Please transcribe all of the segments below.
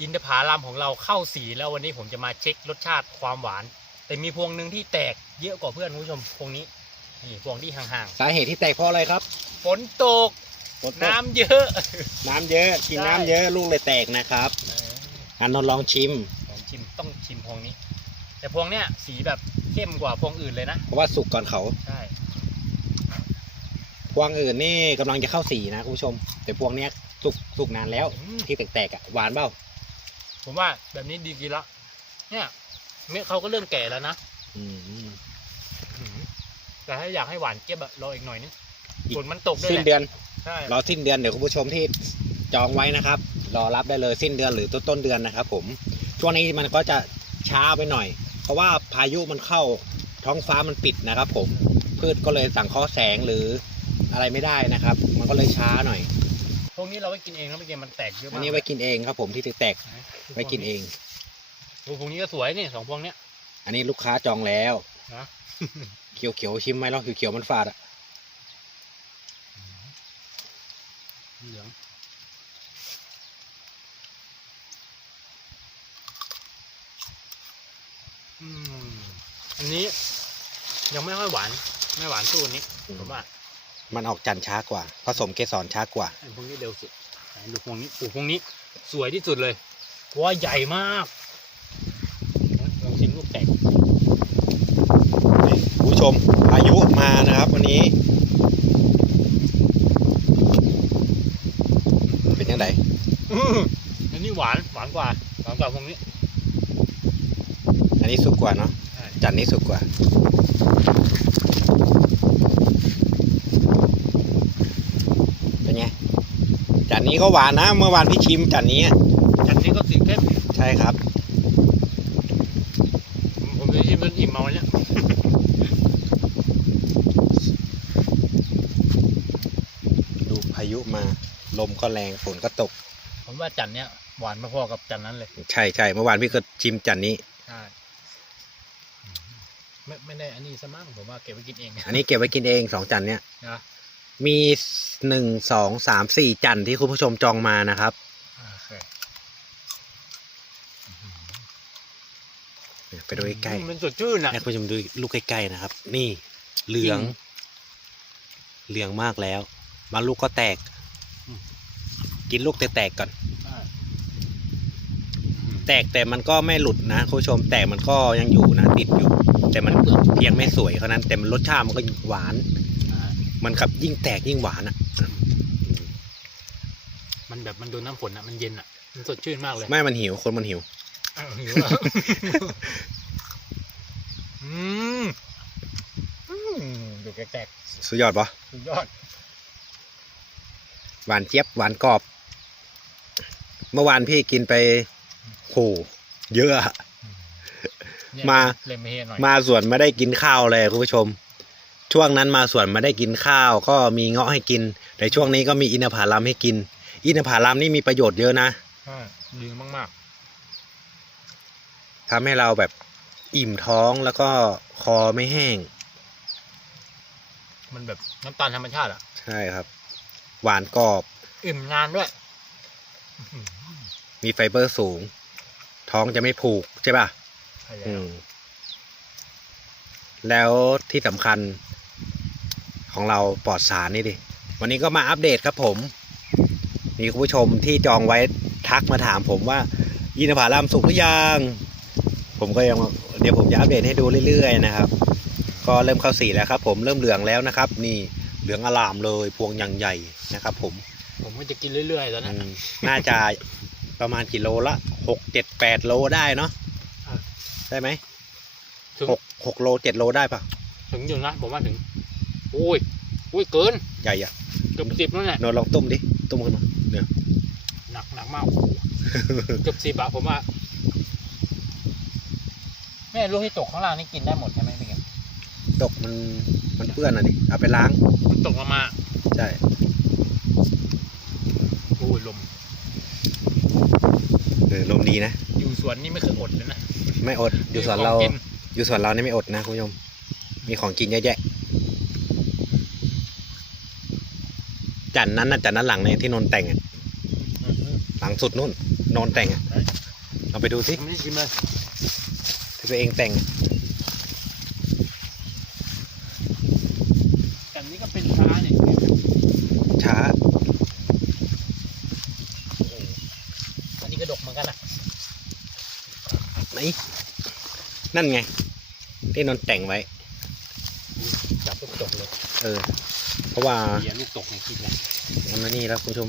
อินทผลัมของเราเข้าสีแล้ววันนี้ผมจะมาเช็ครสชาติความหวาน แต่มีพวงหนึ่งที่แตกเยอะกว่าเพื่อนคุณผู้ชมพวงนี้นี่พวงที่ห่างสาเหตุที่แตกเพราะอะไรครับ ๆฝนตกฝนตกน้ำเยอะ น้ำเยอะกินใช่น้ำเยอะลูกเลยแตกนะครับอันนนท์ลองชิม ลองชิมต้องชิมพวงนี้ แต่พวงเนี้ยสีแบบเข้มกว่าพวงอื่นเลยนะเพราะว่าสุกก่อนเขา ใช่พวงอื่นนี่กำลังจะเข้าสีนะคุณผู้ชม แต่พวงเนี้ยสุกสุกนานแล้ว อืมที่แตกๆอะหวานเปล่า ผมว่าแบบนี้ดีกินละเนี่ยเม็ดเขาก็เริ่มแก่แล้วนะอืมอืมแต่ถ้าอยากให้หวานเจี๊ยบอะรออีกหน่อยนึงอีกฝนมันตกด้วยสิ้แหนละเดือนใช่รอสิ้นเดือนเดี๋ยวคุณผู้ชมที่จองไว้นะครับ รอรับได้เลยสิ้นเดือนหรือต้นต้นเดือนนะครับ ผมช่วงนี้มันก็จะช้าไปหน่อย เพราะว่าพายุมันเข้าท้องฟ้ามันปิดนะครับ ผมพืชก็เลยสั่งเคราะห์แสงหรืออะไรไม่ได้นะครับ มันก็เลยช้าหน่อยพวก นี้เราไว้กินเองแล้วไม่กินมันแตกเยอะอัมานกนี้ไว้กินเองครับผมที่แตกๆไว้กินเองโอ้พวกนี้ก็สวยนี่สองพวงเนี้ย อันนี้ลูกค้าจองแล้วนะ เขียวเขียวๆชิมไหมลองเขียวเขียวๆมันฝาดอะเหลืองอืมอันนี้ยังไม่ค่อยหวาน ไม่หวานสู้อันนี้ผมว่า มันออกจันทร์ช้ากว่า ผสมเกสรช้ากว่าไอ้พวกนี้เร็วสุดไหนดูพวงนี้โอ้พวงนี้สวยที่สุดเลยเพราะว่าใหญ่มากลองชิมลูกแตกคุณผู้ชมพายุมานะครับ วันนี้ เป็นยังไงอืมอันนี้หวานหวานกว่าหวานกว่าพวกนี้อันนี้สุกกว่าเนาะใช่จันทร์นี้สุกกว่า เป็นไง จั นทร์นี้ก็หวานนะ เมื่อวานพี่ชิมจันทร์นี้อะอันนี้ก็สีเข้มใช่ครับ ผมจะชิมจนอิ่มเมาเนี่ยดูพายุมา ลมก็แรงฝนก็ตก ผมว่าจันเนี้ยหวานมาพอกับจันนั้นเลย ใช่ใช่เมื่อวานพี่ก็ชิมจันทร์นี้ใช่ไม่ไม่ได้อันนี้ซะมั้งผมว่าเก็บไว้กินเอง อันนี้เก็บไว้กินเองสองจันทร์เนี้ยนะ มีหนึ่งสองสามสี่จันทร์ที่คุณผู้ชมจองมานะครับโอเคไปดูใกล้อืมมันสดชื่นๆอะให้คุณผู้ชมดูลูกใกล้ๆนะครับ นี่เหลืองจริงเหลืองมากแล้วมาลูกก็แตกอืมกินลูกแตกๆก่อนใช่แตกแต่มันก็ไม่หลุดนะคุณผู้ชม แตกมันก็ยังอยู่นะ ติดอยู่ แต่มันเพียงไม่สวยเท่านั้น แต่มันรสชาติมันก็หวานใช่ มันกับยิ่งแตกยิ่งหวานอะ มันแบบมันโดนน้ำฝนอะมันเย็นอะมันสดชื่นมากเลยไม่มันหิวคนมันหิวอ้าวหิวอะอืมอืมดูแตกสุดยอดปะๆสุดยอดหวานเจี๊ยบหวานกรอบ เมื่อวานพี่กินไปโหเยอะอะ เนี่ยมา เล่มเฮหน่อยมาสวนไม่ได้กินข้าวเลยคุณผู้ชม ช่วงนั้นมาสวนไม่ได้กินข้าวก็มีเงาะให้กิน แต่ช่วงนี้ก็มีอินทผลัมให้กิน อินทผลัมนี่มีประโยชน์เยอะนะใช่ดีมากทำให้เราแบบอิ่มท้องแล้วก็คอไม่แห้งๆมันแบบน้ำตาลธรรมชาติอะ ใช่ครับ หวานกรอบ อิ่มนานด้วยอื้อหือมีไฟเบอร์สูง ท้องจะไม่ผูกใช่ป่ะใช่แล้วอืมแล้วที่สำคัญ ของเราปลอดสารนี่ดิ วันนี้ก็มาอัปเดตครับผม มีคุณผู้ชมที่จองไว้ทักมาถามผมว่าอินทผลัมสุกหรือยัง ผมก็ยังเดี๋ยวผมจะอัปเดตให้ดูเรื่อยๆนะครับ ก็เริ่มเข้าสีแล้วครับ ผมเริ่มเหลืองแล้วนะครับ นี่เหลืองอลามเลยพวงอย่างใหญ่นะครับ ผม ผมก็จะกินเรื่อยๆตอนอืนั้นมน่าจะประมาณกิโลละหกเจ็ดแปดโลได้เนาะอะได้ไหมถึงหกหกโลเจ็ดโลได้ปะถึงอยู่นะผมว่าถึงโอ้ยโอ้ยเกินใหญ่อะเกือบสิบแล้วเนี่ยนอนลองต้มดิต้มขึ้นมาเดี๋ยวหนักหนักมากโอ้โหเกือบสิบอะผมว่าแม่ลูกที่ตกข้างล่างนี่กินได้หมดใช่ไหมพี่เกมตกมันมันเปื้อนอะดิเอาไปล้าง มันตกลงมาใช่โอ้ยลมเออลมดีนะ อยู่สวนนี่ไม่เคยอดเลยนะ ไม่อดอยู่สวนเรามีของกินอยู่สวนเรานี่ไม่อดนะคุณผู้ชมมีของกินเยอะแยะ จันนั้นน่ะจันนั้นหลังเนี่ยที่นนท์แต่งอะอือฮึหลังสุดนู่นนอนแต่งอะเอาไปดูสิไม่ได้ชิมเลยที่ตัวเองแต่งแต่นี้ก็เป็นช้าเนี่ยช้าอันนี้ก็ดกเหมือนกันอะไหนนั่นไง ที่นอนแต่งไว้ จับลูกตกเลยเออ เพราะว่าเบียร์ลูกตกในคิดเลยมันนี่แล้วคุณผู้ชม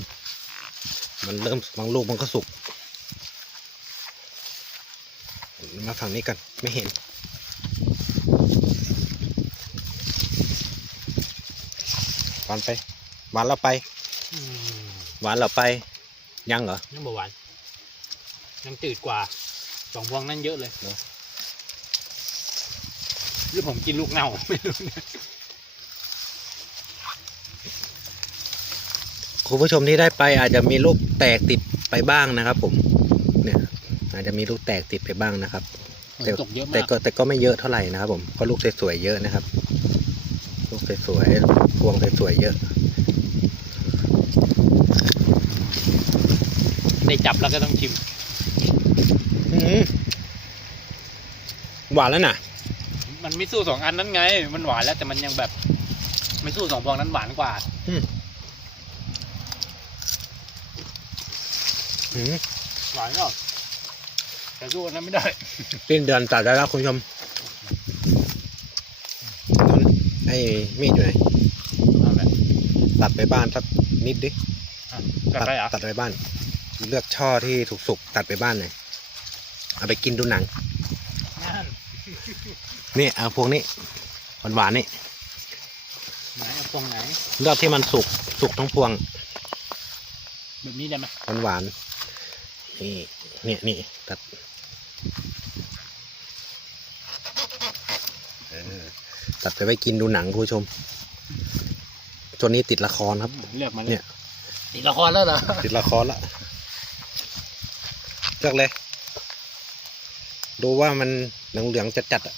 มันเริ่มบางลูกมันก็สุก มาฝั่งนี้กันไม่เห็นหวานไปหวานเราไปหวานเราไป ยังเหรอยังบหวานยังจืดกว่าสองพวงนั่นเยอะเลยเหรอห รือผมกินลูกเน่าไม่รู้นะคุณผู้ชมที่ได้ไปอาจจะมีลูกแตกติดไปบ้างนะครับ ผม เนี่ย อาจจะมีลูกแตกติดไปบ้างนะครับฝนแต่ตกเยอะแต่มากก็แต่ก็ไม่เยอะเท่าไหร่นะครับ ผมก็ลูกสวยๆเยอะนะครับ ลูกสวยๆพวงสวยๆเยอะ ได้จับแล้วก็ต้องชิมอืมหวานแล้วน่ะ มันไม่สู้สองอันนั้นไง มันหวานแล้วแต่มันยังแบบไม่สู้สองพวงนั้นหวานกว่าอืมหวานก็แต่สู้อันนั้นไม่ได้ สิ้นเดือนตัดได้แล้วคุณผู้ชมนนท์ไอ้มีดอยู่ไหน เอาแบบตัดไปบ้านสักนิดดิกลับไปเหรอะตัดไปบ้าน เลือกช่อที่ถูกสุกๆตัดไปบ้านหน่อยเอาไปกินดูหนัง นั่นนี่เอาพวงนี้หวานๆนี่ไหนเอาพวงไหนเลือกที่มันสุกสุกทั้งพวง แบบนี้ได้ไหมหวานหวานๆนี่นี่นี่ตัดเออตัดไปไว้กินดูหนังคุณผู้ชมตัวนี้ติดละครครับเลือกมาเนี่ย ติดละครแล้วเหรอติดละครละเลือกเลย ดูว่ามันเหลืองๆจัดๆอะ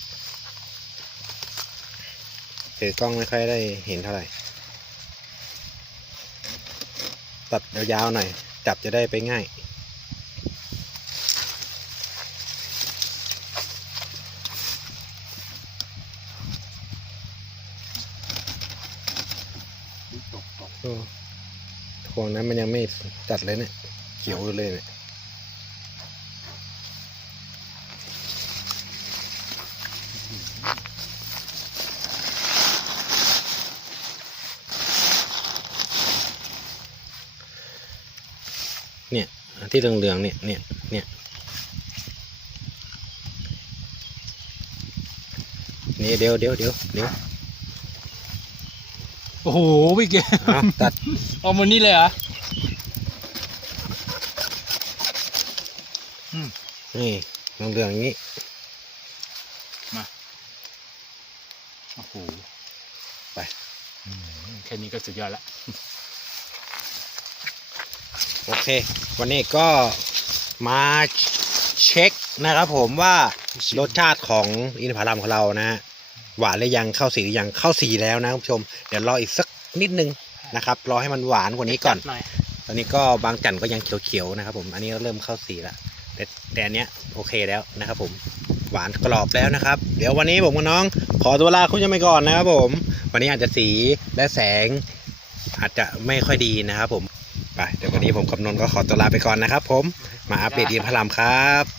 ถือกล้องไม่ค่อยได้เห็นเท่าไหร่ ตัดยาวๆหน่อย จับจะได้ไปง่ายตกตกโอ้พวงนั้นมันยังไม่จัดเลยเนี่ย เขียวอยู่เลยเนี่ย เนี่ยที่เหลืองๆเนี่ยเนี่ยเนี่ยนี่เดี๋ยวเดี๋ยวเดี๋ยวเดี๋ยวโอ้โหพี่เก๋เอาตัดเอามันนี่เลยเหรอนี่เหลืองๆอย่างนี้โอ้โหไปอืมแค่นี้ก็สุดยอดละ โอเค วันนี้ก็มาเช็คนะครับผมว่ารสชาติของอินทผลัมของเรานะฮะหวานหรือยังเข้าสีหรือยังเข้าสีแล้วนะคุณผู้ชม เดี๋ยวรออีกสักนิดนึงนะครับรอให้มันหวานกว่านี้ก่อน หน่อยตอนนี้ก็บางจันก็ยังเขียวๆนะครับผม อันนี้ก็เริ่มเข้าสีแล้วแต่แต่อันเนี้ยโอเคแล้วนะครับผม หวานกรอบแล้วนะครับ เดี๋ยววันนี้ผมกับน้อง ขอตัวลาคุณจะไปก่อนนะครับผม วันนี้อาจจะสีและแสงอาจจะไม่ค่อยดีนะครับผม ไปเดี๋ยววันนี้ผมกับนนท์ก็ขอตัวลาไปก่อนนะครับผมมาอัปเดตยินทผลัมครับ